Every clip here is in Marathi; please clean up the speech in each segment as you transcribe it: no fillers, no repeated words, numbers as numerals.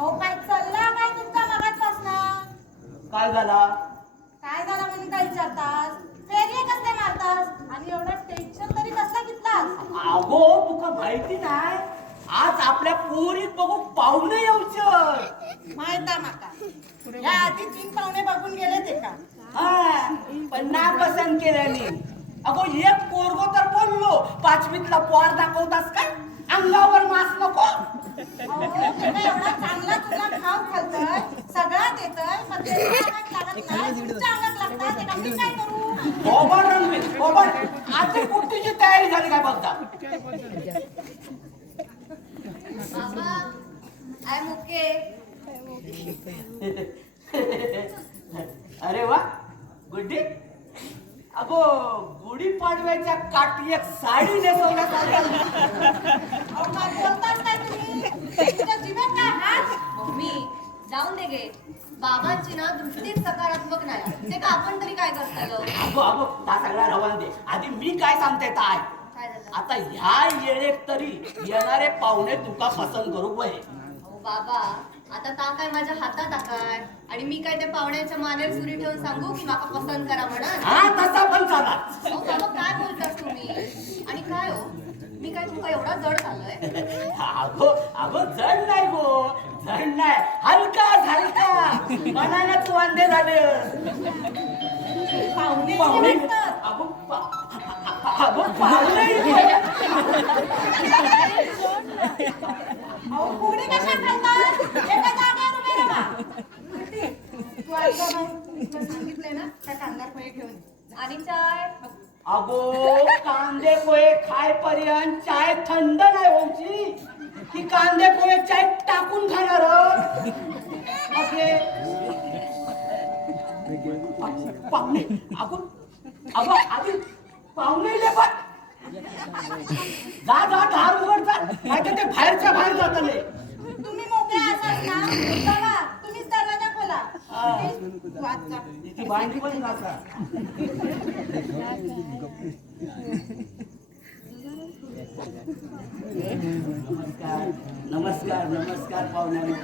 अहो काय चालला काय तुमचा मगाचपासनं? काय झाला? काय झालं म्हणून काय विचारतास? फेरले कसले मारतास? आणि एवढं टेन्शन तरी कसला घेतलास? अगो तुका माहिती नाही, आज आपल्या पोरीत बघू पाहुणे येऊच. माहिता माका. या आधी 3 पाहुणे बघून गेले ते का? हा, पण ना पसंत केल्याने. अगो एक पोरगो तर बोललो, 5वीतला पोर दाखवतास काय? अंगावर मास नको. अहो, ते काय एवढा चांगला तुला खाऊ घालतोय, सगळा देतोय, पण ते अंगात लागत नाही, तुमच्या अंगात लागतात, ते का मी काय करू? बोबड रणवीर, बोबड. आजची कुट्टीची तयारी झाली काय बघता? बाबा, आय मुके. अरे वा, गुड्डी. अगो गुढी पाडव्याच्या काठी एक साडी नेसवण्यात आली. अहो, काय बोलतास काय तुम्ही? तुमच्या जीवात काय हात? मम्मी, जाऊन दे गे. बाबांची ना दृष्टीच सकारात्मक नाही. ते का आपण तरी काय करतालो? अगो अगो ता सगळा रवान दे. आधी मी काय सांगते ताय. काय झालं? आता ह्या येळेक तरी येणारे पाहुणे तुका पसंत करू वय. अहो बाबा, आता ता काय माझ्या हातात आकाय आणि मी काय त्या पाहुण्याच्या मानेर सुरी ठेवून सांगू की माका पसंत करा म्हणून? हा तसा पण चाला. अहो बाबा, काय बोलतास तुम्ही? आणि काय हो, मी काय तुमका एवढा जड झालोय? अगो अगो जड नाही गो, जड नाही, हलका हलका. मनानच वांदे झाले. पाहुणे पाहुणे म्हणतात. अगो अगो पाहुणे अहो, फुगडी कशा घालतात? एका जागेवर उभे राहा. तू ऐकलं नाही? तुला सांगितलंय ना, त्या कांदा पोहे घेऊन ये. आणि चाय? अगो कांदे पोहे खायपर्यंत चाय थंड नाही व्हायची. की कांदे पोहे चाय टाकून खाणार. पाहुणे अगो अगो आधी पाहुणे पण जा जा दार उघड जा, नाही तर ते बाहेरच्या बाहेर जातले. तुम्ही मोकळे असाल ना, चला, तुम्हीच दरवाजा खोला. तू आत जा. ती भांडी पण नका. नमस्कार नमस्कार नमस्कार पाहुण्यांनो.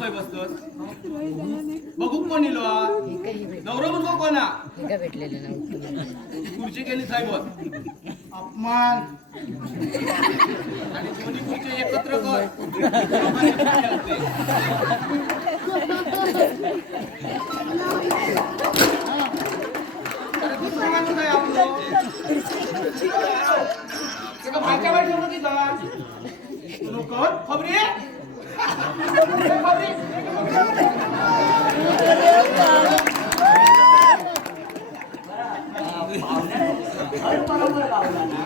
काय बसतोस? बघू कोण इलो? नवरा मुलगा कोणा? खुर्ची केली साहेब अपमान. आणि दोन्ही खुर्ची एकत्र कर. काय आपलं भाच्या बाई ठेवलं की जा लोक खबरी बरोबर गावला ना.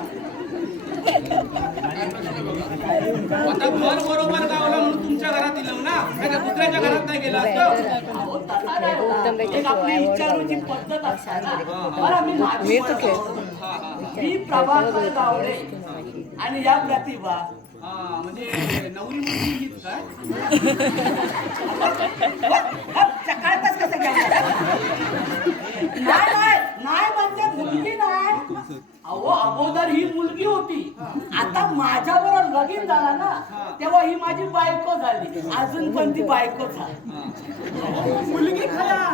आता घर बरोबर गावला म्हणून तुमच्या घरात दिलं ना, नाही दुसऱ्याच्या घरात नाही गेला असतं. अहो, तसा नाही हो. एक आपली विचारूची पद्धत असते ना. बरं, मी माझी ओळख करतो. मी प्रभाकर गावडे आणि या प्रतिभा. हा म्हणजे नवरी मुलगी हीच काय? सकाळच कसं घ्यायचं? नाही नाही नाही म्हणजे मुलगी नाही. अहो अगोदर ही मुलगी होती, आता माझ्या बरोबर लगीन झाला ना, तेव्हा ही माझी बायको झाली. अजून पण ती बायको झाली. मुलगी खरा.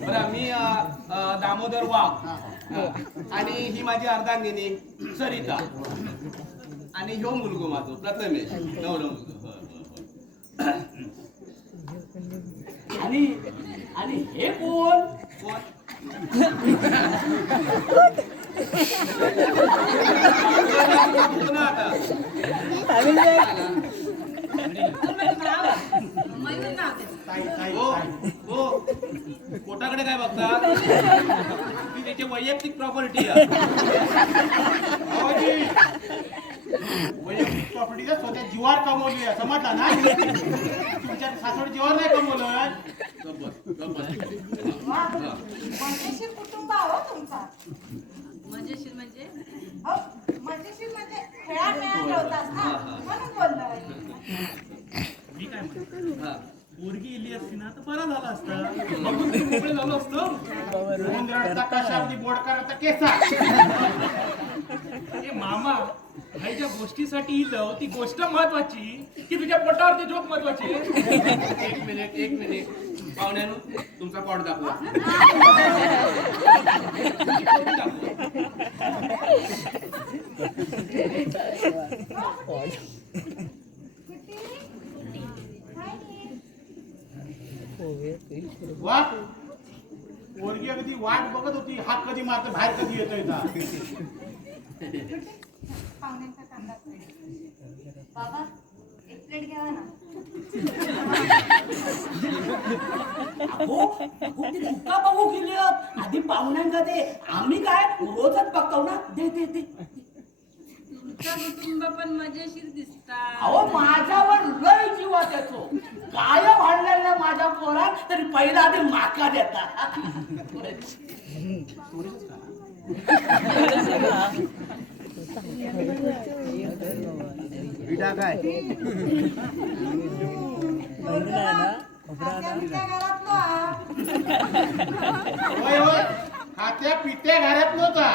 बरं, मी दामोदर वाघ आणि ही माझी अर्धांगिनी सरिता आणि ह्यो मुलगो माझो प्रथमेश नवरा मुलगो. आणि आणि हे कोण? कोण? कोटाकडे काय बघता? ती त्याची वैयक्तिक प्रॉपर्टी आहे. वैयक्तिक प्रॉपर्टी स्वतः जीवावर कमवली आहे, समजला ना? तुमच्या सासवड जीवावर नाही कमवलं. मजेशीर कुटुंब आहो तुमचा. मजेशीर म्हणजे? हो, मजेशीर मजेशीर म्हणजे खेळात होतास ना म्हणून बोललोय. मी काय म्हणतो हा. पोरगी इली असती ना तर बरा झाला असता बघून तरी मोकळे झालो असतो. गोंधळाचा कशावरती बोट करायचा केसा. ए मामा काही ज्या गोष्टीसाठी इलं ती गोष्ट महत्वाची की तुझ्या पोटावरती जोक महत्वाची. एक मिनिट पाहुण्यानो तुमचा पॉट दाखवा. वा पोरगी अगदी वाट बघत होती, हात कधी मारतो, बाहेर कधी येतोय का. पाहुण्यांचा कांदा फ्राय. बाबा एक प्लेट घ्यावा ना. अहो अहो, ते तुका बघू गेले आधी पाहुण्यांका दे. आम्ही काय रोजच बघतो ना. दे दे दे. तुमचं कुटुंब पण मजेशीर दिसतात. अहो माझ्यावर लय जीवा त्याचो. कायम हाणलेल्या माझ्या पोरात तरी पहिला आधी माका देता. खात्याच्या घरातलो हा. होय होय खात्या पित्या घरात नव्हता.